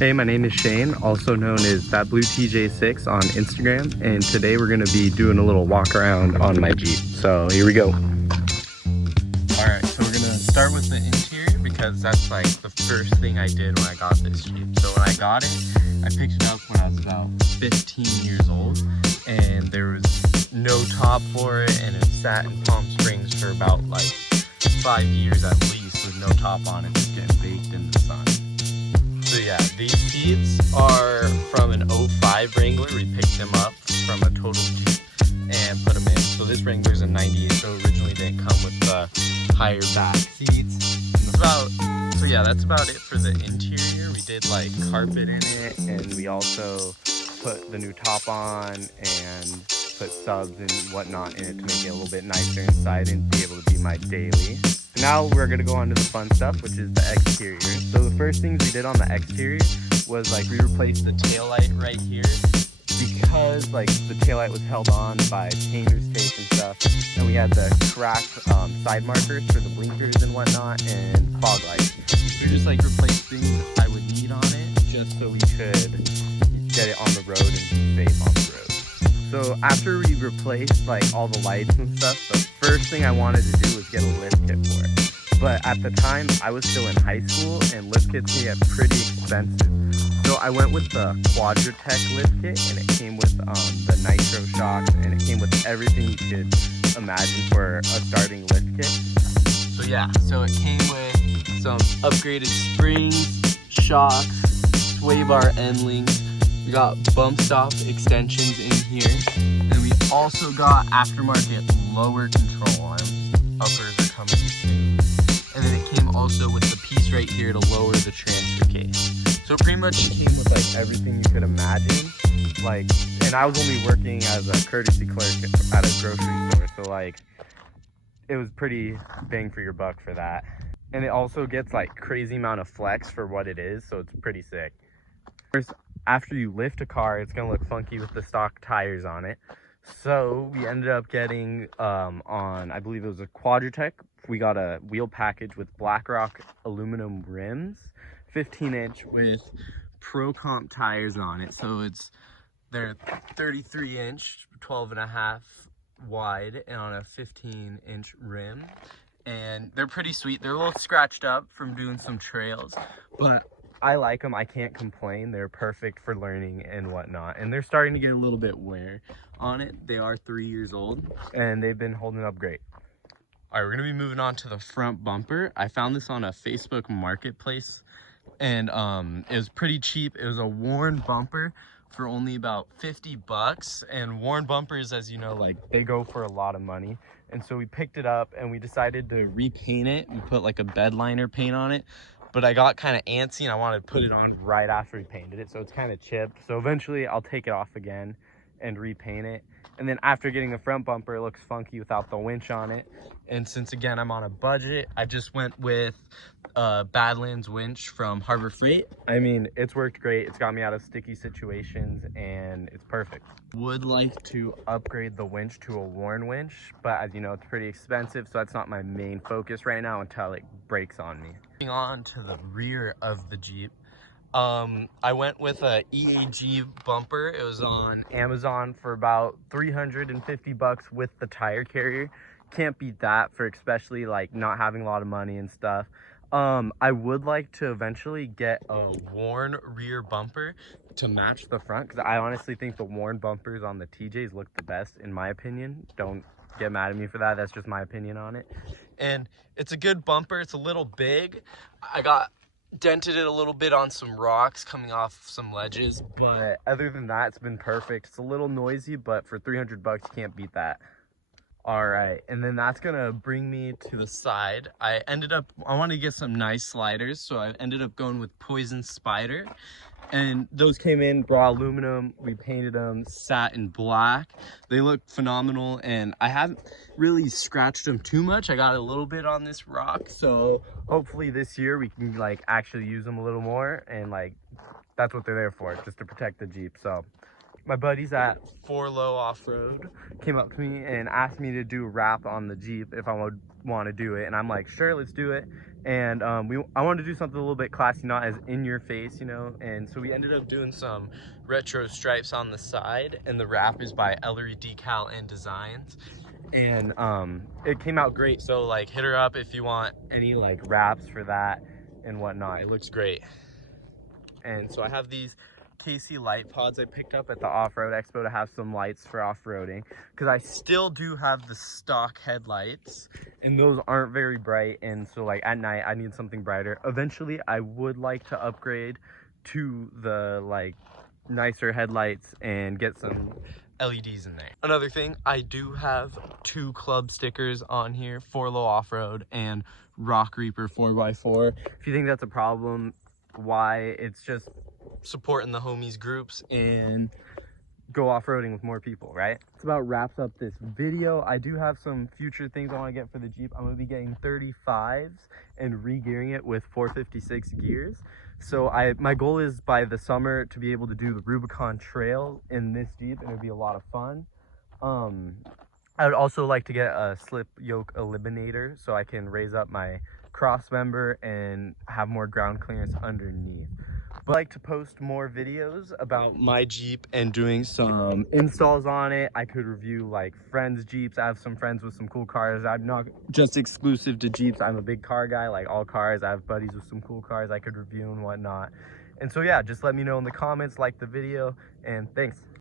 Hey, my name is Shane, also known as that blue TJ6 on Instagram, and today we're going to be doing a little walk around on my Jeep. So here we go. Alright, so we're going to start with the interior because that's like the first thing I did when I got this Jeep. So when I got it, I picked it up when I was about 15 years old, and there was no top for it, and it sat in Palm Springs for about like 5 years at least with no top on it, just getting baked in the sun. So yeah, these seats are from an '05 Wrangler. We picked them up from a total Jeep and put them in. So this Wrangler's a '98, so originally didn't come with the higher back seats. So yeah, that's about it for the interior. We did like carpet in it, and we also put the new top on and put subs and whatnot in it to make it a little bit nicer inside and be able to be my daily. Now we're gonna go on to the fun stuff, which is the exterior. So the first things we did on the exterior was like we replaced the taillight right here because like the taillight was held on by painter's tape and stuff, and we had the cracked side markers for the blinkers and whatnot and fog lights. We just like replaced things I would need on it just so we could get it on the road and be safe on the road. So after we replaced like all the lights and stuff, the first thing I wanted to do was get a lift kit for it. But at the time, I was still in high school and lift kits can get pretty expensive. So I went with the Quadratech lift kit, and it came with the nitro shocks, and it came with everything you could imagine for a starting lift kit. So yeah, so it came with some upgraded springs, shocks, sway bar end links. We got bump stop extensions in here, and we also got aftermarket lower control arms. Uppers are coming soon. And then it came also with the piece right here to lower the transfer case. So it pretty much came with like everything you could imagine. Like, and I was only working as a courtesy clerk at a grocery store, so like it was pretty bang for your buck for that. And it also gets like crazy amount of flex for what it is, so it's pretty sick. After you lift a car, it's gonna look funky with the stock tires on it. So we ended up getting on, I believe it was a Quadratech, we got a wheel package with BlackRock aluminum rims, 15-inch with Pro Comp tires on it. So they're 33-inch, 12.5 wide, and on a 15-inch rim. And they're pretty sweet. They're a little scratched up from doing some trails, but I like them. I can't complain. They're perfect for learning and whatnot. And they're starting to get a little bit wear on it. They are 3 years old, and they've been holding up great. All right, we're gonna be moving on to the front bumper. I found this on a Facebook marketplace, and it was pretty cheap. It was a worn bumper for only about 50 bucks. And worn bumpers, as you know, like they go for a lot of money. And so we picked it up and we decided to repaint it. We put like a bed liner paint on it, but I got kind of antsy and I wanted to put it on right after we painted it, so it's kind of chipped. So eventually I'll take it off again and repaint it. And then after getting the front bumper, it looks funky without the winch on it. And since again I'm on a budget, I just went with Badlands winch from Harbor Freight. I mean, it's worked great. It's got me out of sticky situations and it's perfect. Would like to upgrade the winch to a worn winch, but as you know, it's pretty expensive, so that's not my main focus right now until it breaks on me. Moving on to the rear of the Jeep, I went with a EAG bumper. It was on Amazon for about 350 bucks with the tire carrier. Can't beat that for especially like not having a lot of money and stuff. I would like to eventually get a worn rear bumper to match the front, because I honestly think the worn bumpers on the TJs look the best in my opinion. Don't get mad at me for that. That's just my opinion on it. And it's a good bumper. It's a little big. I got dented it a little bit on some rocks coming off some ledges, but other than that, it's been perfect. It's a little noisy, but for 300 bucks, you can't beat that. All right, and then that's gonna bring me to the side. I wanted to get some nice sliders, so I ended up going with Poison Spider. And those came in raw aluminum. We painted them satin black. They look phenomenal, and I haven't really scratched them too much. I got a little bit on this rock, so hopefully this year we can like actually use them a little more, and like that's what they're there for, just to protect the Jeep. So my buddies at 4 Low Off-Road came up to me and asked me to do a wrap on the Jeep if I would want to do it, and I'm like, sure, let's do it. And I wanted to do something a little bit classy, not as in your face, you know. And so we ended up doing some retro stripes on the side, and the wrap is by Ellery Decal and Designs. And it came out great. So like hit her up if you want any like wraps for that and whatnot. It looks great. And so I have these KC light pods I picked up at the off-road expo to have some lights for off-roading, because I still do have the stock headlights and those aren't very bright, and so like at night I need something brighter. Eventually I would like to upgrade to the like nicer headlights and get some LEDs in there. Another thing, I do have 2 club stickers on here, 4 Low Off-Road and Rock Reaper 4x4. If you think that's a problem, why? It's just supporting the homies groups and go off-roading with more people, right? That's about wraps up this video. I do have some future things I want to get for the Jeep. I'm going to be getting 35s and re-gearing it with 456 gears. So my goal is by the summer to be able to do the Rubicon Trail in this Jeep, and it would be a lot of fun. I would also like to get a slip yoke eliminator so I can raise up my cross member and have more ground clearance underneath. But I like to post more videos about my Jeep and doing some installs on it. I could review like friends' Jeeps. I have some friends with some cool cars. I'm not just exclusive to Jeeps. I'm a big car guy, like all cars. I have buddies with some cool cars I could review and whatnot. And so yeah, just let me know in the comments, like the video, and thanks.